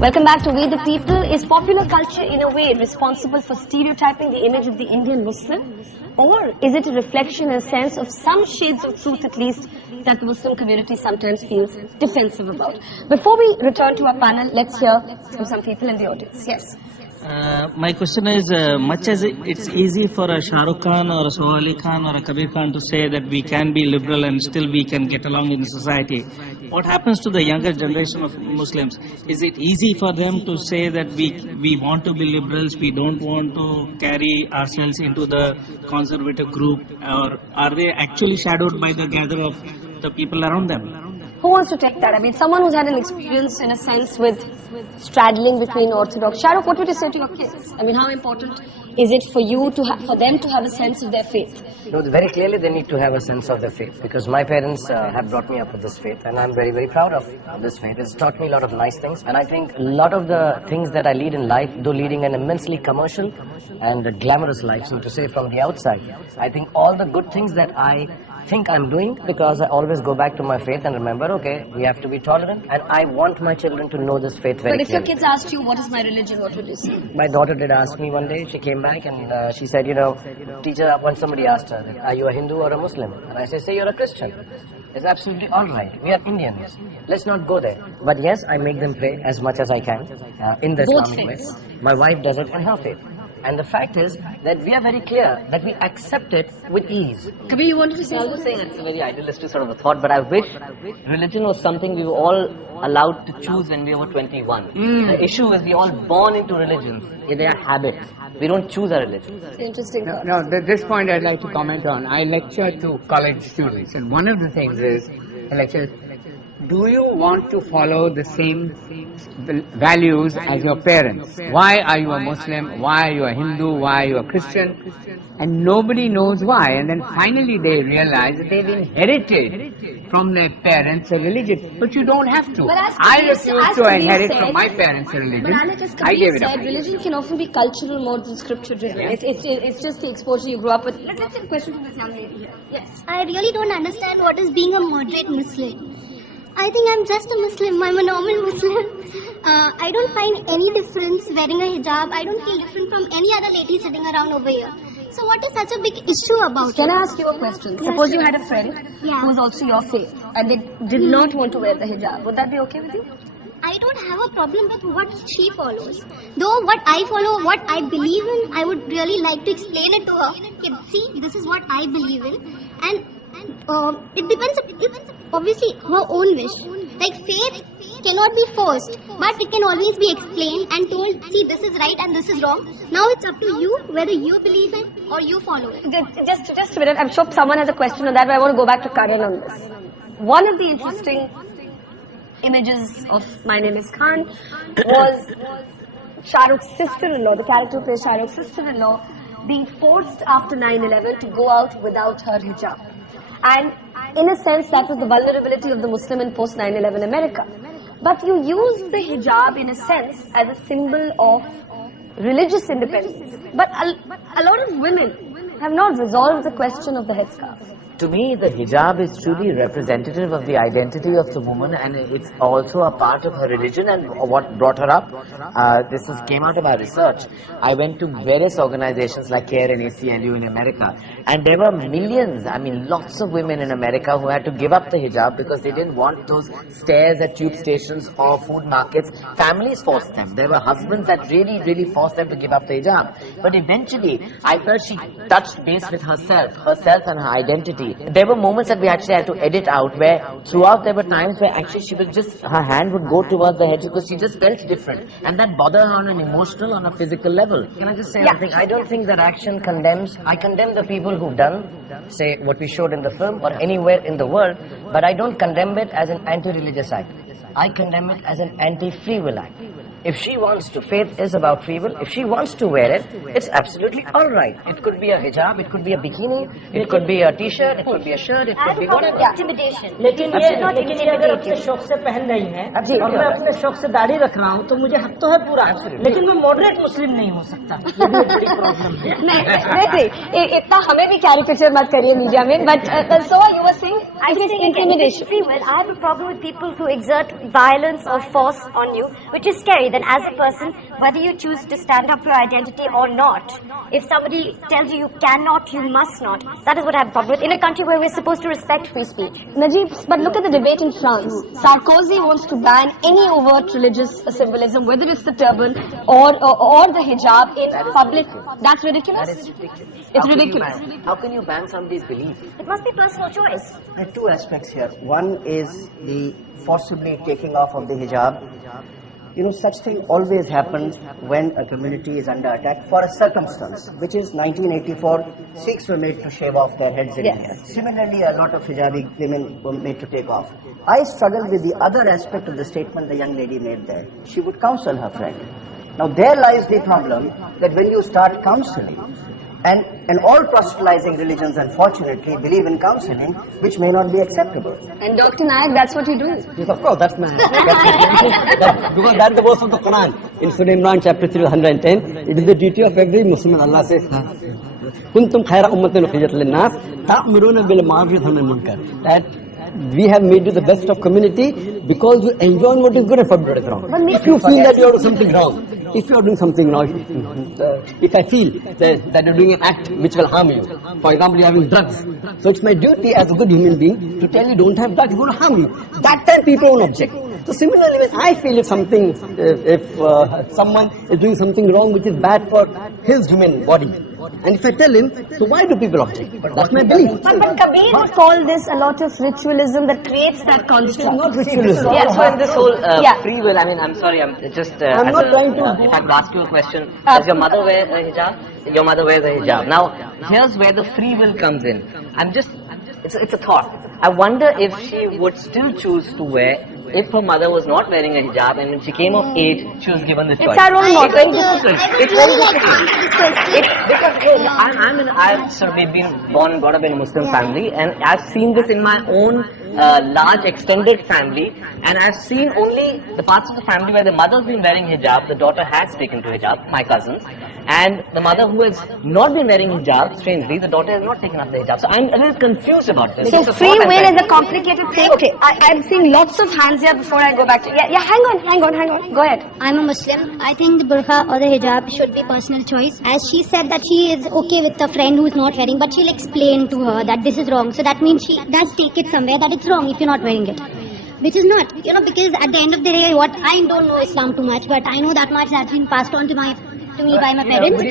Welcome back to We the People. Is popular culture in a way responsible for stereotyping the image of the Indian Muslim? Or is it a reflection and sense of some shades of truth at least that the Muslim community sometimes feels defensive about? Before we return to our panel, let's hear from some people in the audience. Yes. My question is, much as it's easy for a Shahrukh Khan or a Soha Khan or a Kabir Khan to say that we can be liberal and still we can get along in society, what happens to the younger generation of Muslims? Is it easy for them to say that we want to be liberals, we don't want to carry ourselves into the conservative group, or are they actually shadowed by the gather of the people around them? Who wants to take that? I mean, someone who's had an experience in a sense with straddling between orthodox. Shahrukh, what would you say to your kids? I mean, how important is it for you to for them to have a sense of their faith? No, very clearly they need to have a sense of their faith, because my parents have brought me up with this faith, and I'm very, very proud of this faith. It's taught me a lot of nice things, and I think a lot of the things that I lead in life, though leading an immensely commercial and glamorous life, so to say, from the outside, I think all the good things that I think I'm doing, because I always go back to my faith and remember, okay, we have to be tolerant, and I want my children to know this faith very clearly. But if your kids asked you, what is my religion, what would you say? My daughter did ask me one day. She came back and she said, teacher, when somebody asked her, are you a Hindu or a Muslim? And I say you're a Christian. It's absolutely all right. We are Indians. Let's not go there. But yes, I make them pray as much as I can in the Islamic way. My wife does it in her faith. And the fact is that we are very clear that we accept it with ease. Kabir, you wanted to say I was saying it's a very idealistic sort of a thought, but I wish religion was something we were all allowed to choose when we were 21. The issue is we are all born into religions. They are habits. We don't choose our religion. Interesting. No, this point I'd like to comment on. I lecture to college students, and one of the things is, I lecture, do you want to follow the same values as your parents? Why are you a Muslim? Why are you a Hindu? Why are you a Christian? And nobody knows why. And then finally they realize that they've inherited from their parents a religion. But you don't have to. I refuse to inherit from my parents a religion. But Alex, as I gave Kabir it up. said, religion can often be cultural more than scripture driven. Yeah. It's just the exposure you grew up with. Let's take a question from this young lady here. Yes. I really don't understand what is being a moderate Muslim. I think I'm just a Muslim. I'm a normal Muslim. I don't find any difference wearing a hijab. I don't feel different from any other lady sitting around over here. So what is such a big issue about Can it? I ask you a question? Yeah, Suppose you sure. had a friend Yeah. who was also your faith and they did not want to wear the hijab. Would that be okay with you? I don't have a problem with what she follows. Though what I follow, what I believe in, I would really like to explain it to her. Okay, see, this is what I believe in. And it depends, it's obviously her own wish. Like faith cannot be forced, but it can always be explained and told, see, this is right and this is wrong. Now it's up to you whether you believe it or you follow it. Just a minute. I'm sure someone has a question on that, but I want to go back to Karan on this. One of the interesting images of My Name is Khan was Shahrukh's sister-in-law, the character who plays Shahrukh's sister-in-law, being forced after 9/11 to go out without her hijab. And in a sense, that was the vulnerability of the Muslim in post 9/11 America. But you use the hijab in a sense as a symbol of religious independence. But a lot of women have not resolved the question of the headscarf. To me, the hijab is truly representative of the identity of the woman, and it's also a part of her religion and what brought her up. Came out of our research. I went to various organizations like CARE and ACLU in America, and there were millions, lots of women in America who had to give up the hijab because they didn't want those stares at tube stations or food markets. Families forced them. There were husbands that really, really forced them to give up the hijab. But eventually, I felt she touched base with herself and her identity. There were moments that we actually had to edit out where throughout there were times where actually she was just, her hand would go towards the head because she just felt different. And that bothered her on an emotional, on a physical level. Can I just say something? I don't think that action condemns. I condemn the people who've done, say, what we showed in the film or anywhere in the world, but I don't condemn it as an anti-religious act. I condemn it as an anti-free will act. If she wants to, faith is about free will. If she wants to wear it, it's absolutely all right. It could be a hijab, it could be a bikini, it could be a t-shirt, it could be a shirt, it could be whatever. Intimidation. लेकिन ये अगर अपने शौक से पहन रही है और मैं अपने शौक से दाढ़ी रख रहा हूँ तो मुझे हक तो है पूरा, लेकिन मैं मॉडरेट मुस्लिम नहीं हो सकता. ये भी एक बड़ी प्रॉब्लम है. नहीं, इतना हमें भी कैरिकेचर मत करिए मीडिया में. But Soha, you were saying it is intimidation. Free will. I have a problem with people who exert violence or force on you, which is scary. say that as a person, whether you choose to stand up for your identity or not, if somebody tells you you cannot, you must not, that is what I have a problem with in a country where we're supposed to respect free speech. Najib, but look at the debate in France. Sarkozy wants to ban any overt religious symbolism, whether it's the turban or the hijab in public. That's ridiculous. That is ridiculous. It's ridiculous. How can you ban somebody's belief? It must be personal choice. There are two aspects here. One is the forcibly taking off of the hijab. You know, such thing always happens when a community is under attack for a circumstance, which is 1984, Sikhs were made to shave off their heads in India. Similarly, a lot of hijabi women were made to take off. I struggle with the other aspect of the statement the young lady made there. She would counsel her friend. Now, there lies the problem that when you start counseling, and all proselytizing religions, unfortunately, believe in counseling, which may not be acceptable. And Dr. Naik, that's what you do. Yes, of course, that's my because that's the verse of the Quran. In Surah Imran, chapter 310, it is the duty of every Muslim. Allah says, "Kuntum khayra ummatin ukhrijat lin-nas, ta'muruna bil ma'ruf wa tanhauna 'anil munkar." That we have made you the best of community because you enjoy what is good and forbid what is wrong. If you feel that you are doing something wrong, if you are doing something wrong, if I feel that you are doing an act which will harm you, for example, you are having drugs, so it's my duty as a good human being to tell you don't have drugs, it will harm you. That time people won't object. So similarly, when I feel if someone is doing something wrong which is bad for his human body, and if I tell him, so why do people object? That's my belief. But Kabir would call this a lot of ritualism that creates that construct. Not ritualism. Yeah, so in this whole Yeah. free will, I mean, I'm sorry, I'm just... I'm not trying to... if I could ask you a question, does your mother wear a hijab? Your mother wears a hijab. Now, here's where the free will comes in. It's a thought. I wonder if she would still choose to wear, if her mother was not wearing a hijab and when she came of age, she was given the choice. It's our own motto. It's very difficult. Because I've been born and brought up in a Muslim family, and I've seen this in my own large extended family, and I've seen only the parts of the family where the mother's been wearing hijab, the daughter has taken to hijab, my cousins, and the mother who has not been wearing hijab, strangely, the daughter has not taken up the hijab. So I'm a little confused about this. So free will is a complicated thing. Okay, I'm seeing lots of hands here before I go back to... Yeah, hang on. Go ahead. I'm a Muslim. I think the burqa or the hijab should be personal choice. As she said that she is okay with a friend who is not wearing, but she'll explain to her that this is wrong. So that means she does take it somewhere that it's wrong if you're not wearing it. Which is not, because at the end of the day, I don't know Islam too much, but I know that much has been passed on to me by my parents.